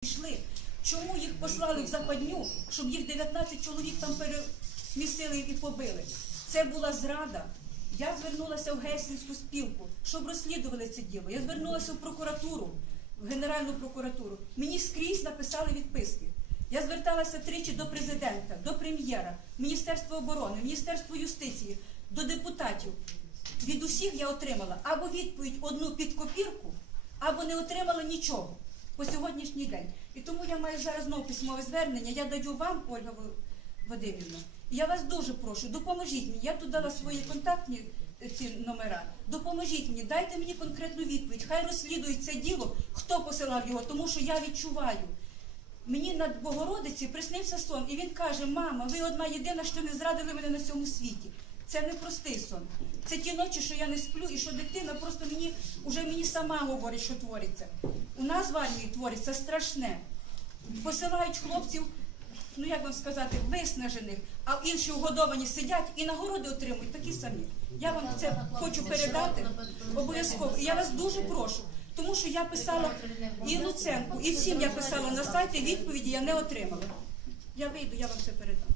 пішли. Чому їх послали в западню, щоб їх 19 чоловік там перемістили і побили? Це була зрада. Я звернулася в Гельсінську спілку, щоб розслідували це діло. Я звернулася в прокуратуру, в Генеральну прокуратуру. Мені скрізь написали відписки. Я зверталася тричі до президента, до прем'єра, Міністерства оборони, Міністерства юстиції, до депутатів. Від усіх я отримала або відповідь одну під копірку, або не отримала нічого по сьогоднішній день. І тому я маю зараз знову письмове звернення. Я даю вам, Ольга Вадимівна. Я вас дуже прошу, допоможіть мені. Я тут дала свої контактні е, ці номера. Допоможіть мені, дайте мені конкретну відповідь. Хай розслідують це діло, хто посилав його, тому що я відчуваю. Мені на Богородиці приснився сон, і він каже: Мама, ви одна єдина, що не зрадили мене на цьому світі. Це не простий сон. Це ті ночі, що я не сплю, і що дитина просто мені уже мені сама говорить, що твориться. У нас в армії твориться страшне. Посилають хлопців, ну як вам сказати, виснажених, а інші угодовані сидять і нагороди отримують такі самі. Я вам це хочу передати обов'язково. І я вас дуже прошу. Тому що я писала і Луценку, і всім я писала на сайті, відповіді я не отримала. Я вийду, я вам це передам.